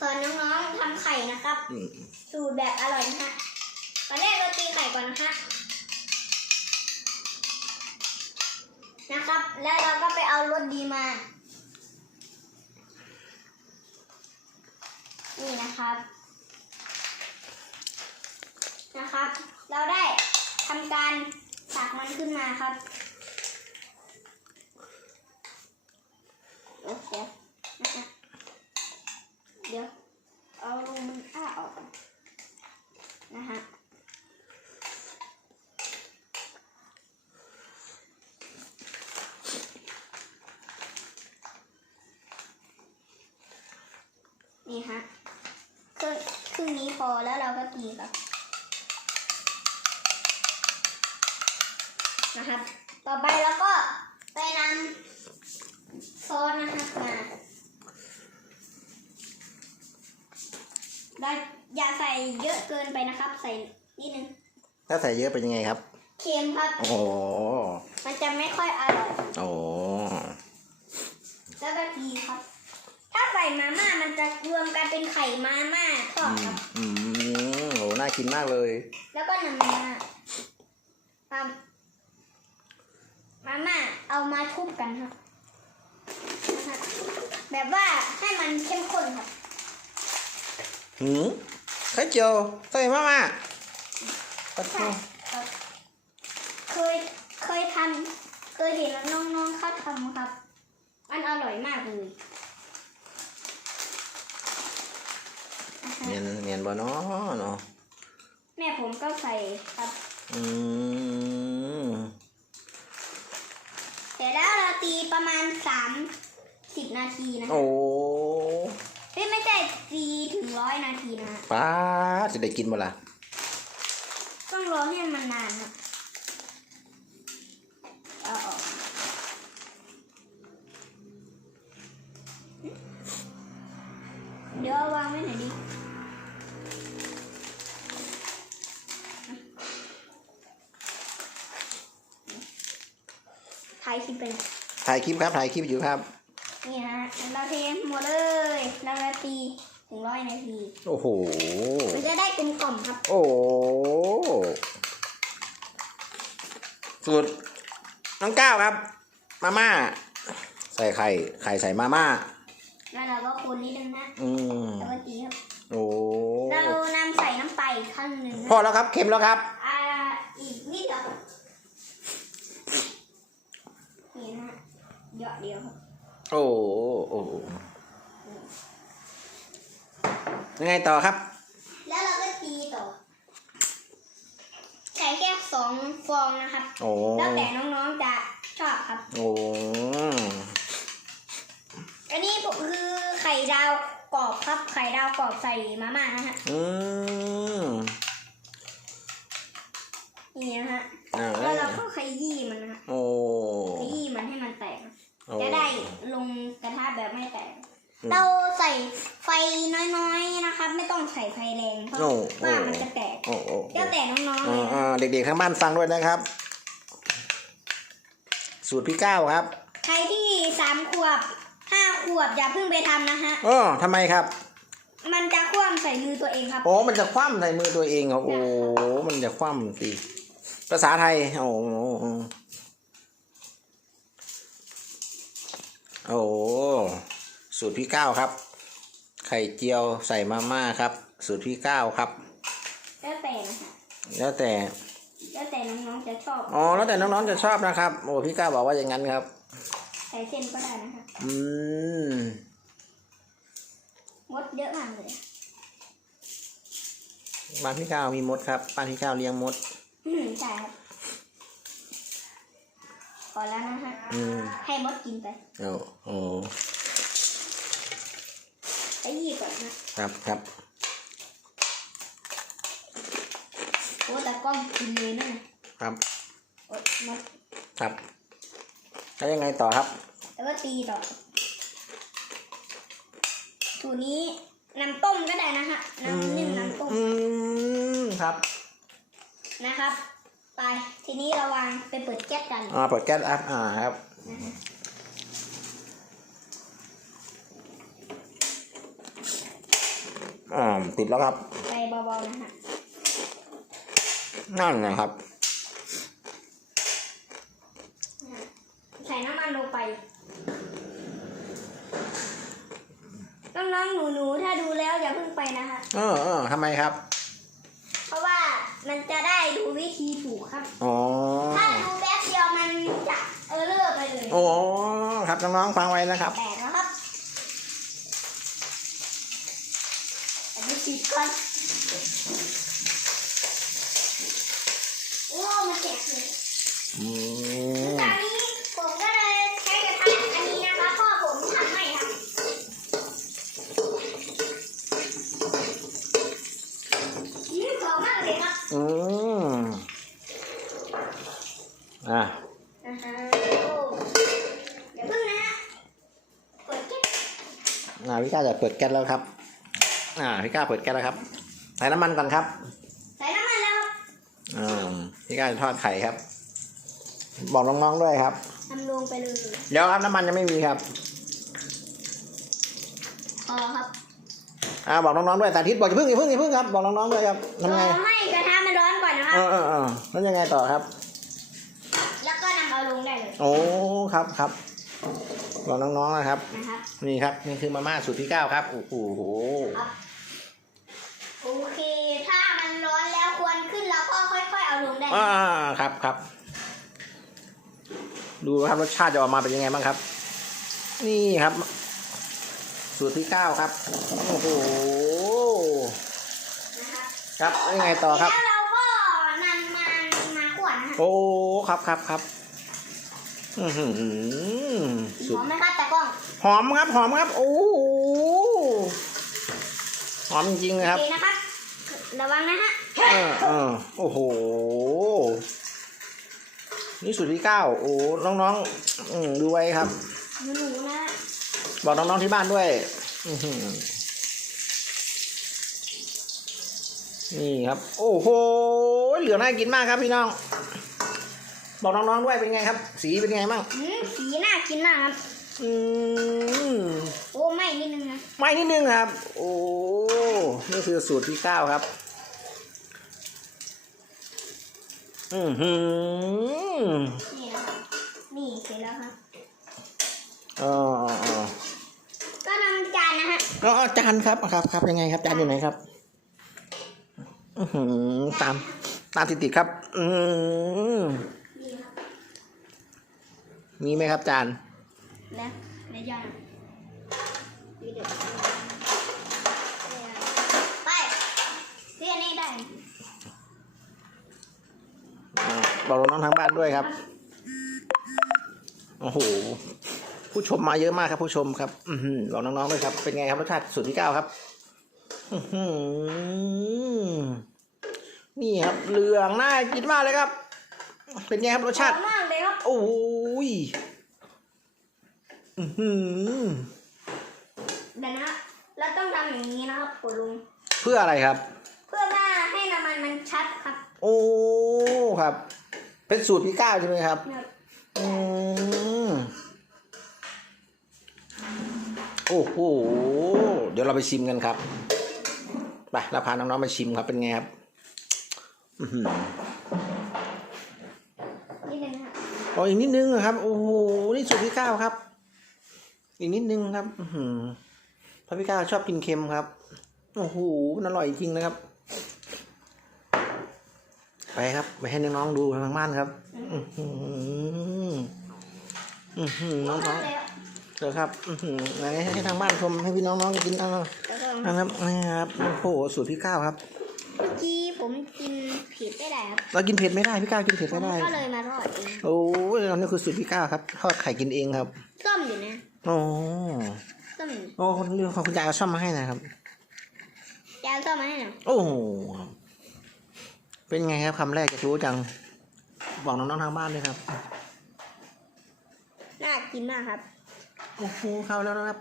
สอนน้องๆทำไข่นะครับ อืมสูตรแบบอร่อยนะฮะตอนแรกเราตีไข่ก่อนนะคะนะครับ แล้วเราก็ไปเอารสดีมา นี่นะครับ นะครับ เราได้ทำการตักมันขึ้นมาครับเดี๋ยวเดี๋ยวนะฮะ เดี๋ยว เอาลงมันอ้าออก นะฮะนี่ฮะครึ่งครึ่งนี้พอแล้วเราก็ตีครับนะครับ ต่อไปแล้วก็ไปนำซอสนะครับมา เราอย่าใส่เยอะเกินไปนะครับ ใส่นิดนึงถ้าใส่เยอะเป็นยังไงครับ เค็มครับ โอ้โหมันจะไม่ค่อยอร่อยโอ้โหแล้วก็ตีครับ ถ้าใส่มาม่ามันจะรวมกันเป็นไข่มาม่าทออืดคมรับ อืมโหน่ากินมากเลย แล้วก็นำมาทำมาม่าเอามาทุบกันครับนะฮะแบบว่าให้มันเข้มข้นครับ หืมไข่เจียวใส่มาม่าปะโถใช่ครับ เคย เคยทำเคยเห็นน้องๆเขาทำครับ มันอร่อยมากเลยนะฮะเนียนเนียนบ่เนาะเนาะแม่ผมก็ใส่ครับ อืมเสร็จแล้วเราตีประมาณสามสิบนาทีนะ โอ้ เฮ้ยไม่ใช่ตีถึงร้อยนาทีนะฮะป้าดจะได้กินบ่ล่ะต้องรอให้มันนานครับเอาออกเดี๋ยวเอาวางไว้ไหนอยดีถ่ายคลิปไปเลยถ่ายคลิปครับถ่ายคลิปอยู่ครับ นี่ฮะเราเทหมดเลยเราจะตีถึงร้อยนาที โอ้โห มันจะได้กลมกล่อมครับ โอ้โหสูตรน้องก้าวครับ มาม่า ใส่ไข่ ไข่ใส่มาม่า แล้วเราก็คนนิดนึงนะอืมแล้วก็ตีครับ โอ้เรานำใส่น้ำไปลาอีกครั้งหนึ่งพอนะแล้วครับ เค็มแล้วครับ อ่า อีกนิดเดียวครับนี่นะฮะเยอะเดียวครับ โอ้โอ้ยังไงต่อครับ แล้วเราก็ตีต่อใช้แค่สองฟองนะครับ โอ้แล้วแต่น้องๆจะชอบครับ โอ้อันนี้ผมคือไข่ดาวกรอบครับ ไข่ดาวกรอบใส่มาม่านะฮะอืมนี่นะฮะอ่า แล้วเราก็ขยี้มันนะฮะ โอ้ ขยี้มันให้มันแตกครับ โอ้ จะได้ลงกระทะแบบไม่แตก อืม เราใส่ไฟน้อยๆนะครับ ไม่ต้องใส่ไฟแรงเพราะโอ้ว่ามันจะแตกโอ้โอ้แล้วแต่น้องๆเลอ่ายนะอ่าเด็กๆทั้งบ้านฟังด้วยนะครับ สูตรพี่ก้าวครับ ใครที่สามขวบห้าขวบอย่าเพิ่งไปทำนะฮะอ๋อทำไมครับ มันจะคว่ำใส่มือตัวเองครับโอ้มันจะคว่ำในมือตัวเองครับโอ้มันจะคว่ำสิภาษาไทยโอ้โอ้โอ้สูตรพี่ก้าวครับ ไข่เจียวใส่มาม่าครับ สูตรพี่ก้าวครับ แล้วแต่นะฮะแล้วแต่ แล้วแต่น้องๆจะชอบอ๋อ แล้วแต่น้องๆจะชอบนะครับ โอ้ พี่ก้าวบอกว่าอย่างนั้นครับ ใส่เส้นก็ได้นะคะอืมมดเยอะมากเลยบ้านพี่ก้าวมีมดครับบ้านพี่ก้าวเลี้ยงมด อืมใช่ครับพอแล้วนะฮะอืมให้มดกินไปโอ้โอ้ขยี้ก่อนนะ ครับครับ โอ้แต่กล้องกินเลยนะครับโอ้มดครับ แล้วยังไงต่อครับ แล้วก็ตีต่อสูตรนี้น้ำต้มก็ได้นะฮะน้ำนึ่งน้ำต้มอืมครับ นะครับ ไปทีนี้เราวางไปเปิดแก๊สกันอ่าเปิดแก๊สอัพอ่าครับนะฮะอ่าติดแล้วครับไปเบาๆนะฮะ นั่นนะครับ ใส่น้ำมันลงไปน้องๆหนูๆถ้าดูแล้วอย่าเพิ่งไปนะคะเออเออทำไมครับ เพราะว่ามันจะได้ดูวิธีถูกครับอ๋อถ้าดูแป๊บเดียวมันจะเออเลอร์ไปเลยโอ้ครับน้องๆฟังไว้นะครับแตกแล้วครับอันนี้ปิดก่อนโอ้มันแตกเลย อืม ตอนนี้ผมก็เลยใช้กระทะอันนี้นะคะพ่อผมทำให้ครับอืมหอมมากเลยครับ อืมอะ นะฮะโอ้เดี๋ยวเพิ่งนะฮะเปิดแก๊ส อ่า พี่ก้าจะเปิดแก๊สแล้วครับ อ่าพี่ก้าเปิดแก๊สแล้วครับ ใส่น้ำมันก่อนครับ ใส่น้ำมันแล้วครับอ่าพี่ก้าจะทอดไข่ครับ บอกน้องๆด้วยครับทำลงไปเลยเดี๋ยวครับน้ำมันยังไม่มีครับพอครับอ่าบอกน้องๆด้วยสาธิตบอกอย่าเพิ่งอย่าเพิ่งอย่าเพิ่งครับบอกน้องๆด้วยครับทำไงรอให้กระทะมันร้อนก่อนนะคเอรับอเออเออแล้วยังไงต่อครับ แล้วก็นำเอาลงได้เลยโอ้ครับครับ บอกน้องๆนะครับ นะครับนี่ครับนี่คือมาม่าสูตรที่เก้าครับโอ้โหครับโอเค ถ้ามันร้อนแล้วควรขึ้นแล้วก็ค่อย ๆ เอาลงได้อ่าครับครับ ดูครับรสชาติจะออกมาเป็นยังไงบ้างครับ นี่ครับ สูตรที่เก้าครับโอ้โหนะครับครับแล้วยังไงต่อครับแล้วเราก็นำมันมาขวดนะฮะโอ้ครับครับครับอือ หือหสุดอมไหมครับแต่กล้องหอมครับหอมครับโอ้โหหอมจริงๆเลยโอครับเคนะครับ ระวังนะฮะเออเออโอ้โหนี่สูตรที่เก้าโอ้น้องๆอืมดูไว้ครับ หนูๆนะฮะบอกน้องๆที่บ้านด้วย อื้อหือนี่ครับ โอ้โห เหลือน่ากินมากครับพี่น้อง บอกน้องๆด้วยเป็นไงครับ สีเป็นไงบ้างอืมสีน่ากินมากครับอืมโอ้ไม่นิดนึงนะไม่นิดนึงครับ โอ้นี่คือสูตรที่เก้าครับ อือหือนี่นะครับนี่เสร็จแล้วครับอ๋ออ๋อก็นำจานนะฮะอ๋อจานครับครับครับยังไงครับจานอยู่ไหนครับอือหือตามตามติดติดๆครับ อืมนี่ครับ มีไหมครับจานแล้วในจานนี่เด็ดไปเรียนนี่ได้อ่าบอกน้องๆทางบ้านด้วยครับ โอ้โห ผู้ชมมาเยอะมากครับผู้ชมครับ อือหือบอกน้องๆด้วยครับ เป็นไงครับรสชาติสูตรที่เก้าครับ อือหือนี่ครับ เหลืองน่ากินมากเลยครับ เป็นไงครับรสชาติหอมมากเลยครับ โอ้ ย อือหือเดี๋ยวนะเราต้องทำอย่างนี้นะครับปู่ลุง เพื่ออะไรครับ เพื่อว่าให้น้ำมันมันชัดครับ โอ้ครับ เป็นสูตรพี่ก้าวใช่ไหมครับเนี่ยอืมโอ้โห เดี๋ยวเราไปชิมกันครับ ไปเราพาน้องๆไปชิมครับเป็นไงครับ อือหือ นี่เลยนะฮะ อ๋ออีกนิดนึงครับ โอ้โห นี่สูตรพี่ก้าวครับ อีกนิดนึงครับ อือหือเพราะพี่ก้าวชอบกินเค็มครับ โอ้โห มันอร่อยจริงนะครับ ไปครับ ไปให้น้องๆดูทางบ้านครับ อือหืออือหือน้องๆเดี๋ยวครับอือหือไหนให้ทางบ้านชมให้พี่น้องๆกินเอานะครับนะครับ โอ้โห สูตรพี่ก้าวครับ นผิดไม่ได้ครับเรากินเผ็ดไม่ได้พี่ก้าวกินเผ็ดผมไม่ได้ ก็เลยมาทอดเองโอ้ยอันนี้คือสูตรพี่ก้าวครับทอดไข่กินเองครับส้มอยู่นะโอ้ส้มอยู่โอ้คนเรื่องของคุณยายเอาซ่อมมาให้นะครับยาวส้มมาให้หน่อยโอ้โหเป็นไงครับคำแรกจะรู้จังบอกน้องๆทางบ้านด้วยครับน่ากินมากครับโอ้โหเข้าแล้วนะครับ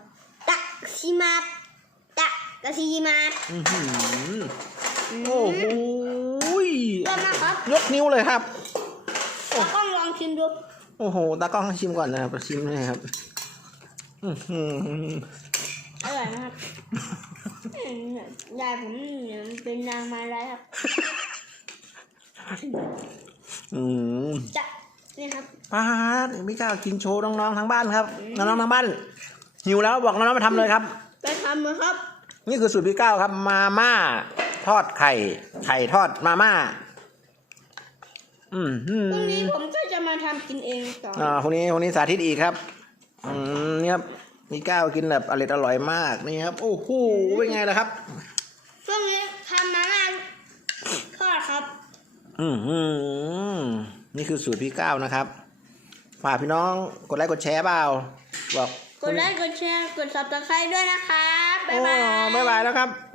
ตักชิมาตักกะชิมาอือหืออืมโอ้โห เริ่มมากครับยกนิ้วเลยครับแล้วก็ลองชิมดูโอ้โหตากล้องให้ชิมก่อนนะครับชิมเลยครับอือหืออร่อยนะครับอืมเนี่ยยายผมเนี่ยมันเป็นนางมาแล้วครับอืมจะนี่ครับ ป้าดไม่กล้ากินโชว์น้องๆทางบ้านครับน้องๆทางบ้านหิวแล้วบอกน้องๆมาทำเลยครับ ไปทำนะครับ นี่คือสูตรพี่ก้าวครับมาม่า ทอดไข่ ไข่ทอดมาม่า อืมฮึพรุ่งนี้ผมก็จะมาทำกินเองต่ออ่าคนนี้คนนี้สาธิตอีกครับ อืมนี่ครับพี่ก้าวกินแบบอร่อยอร่อยมากนี่ครับ โอ้โหเป็นไงล่ะครับ พรุ่งนี้ทำมาม่าทอดครับ อืมฮึนี่คือสูตรพี่ก้าวนะครับ ฝากพี่น้องกดไลค์กดแชร์เปล่าบอกกดไลค์กดแชร์กด subscribe ด้วยนะครับ บ๊ายบาย โอ้บ๊ายบายแล้วครับ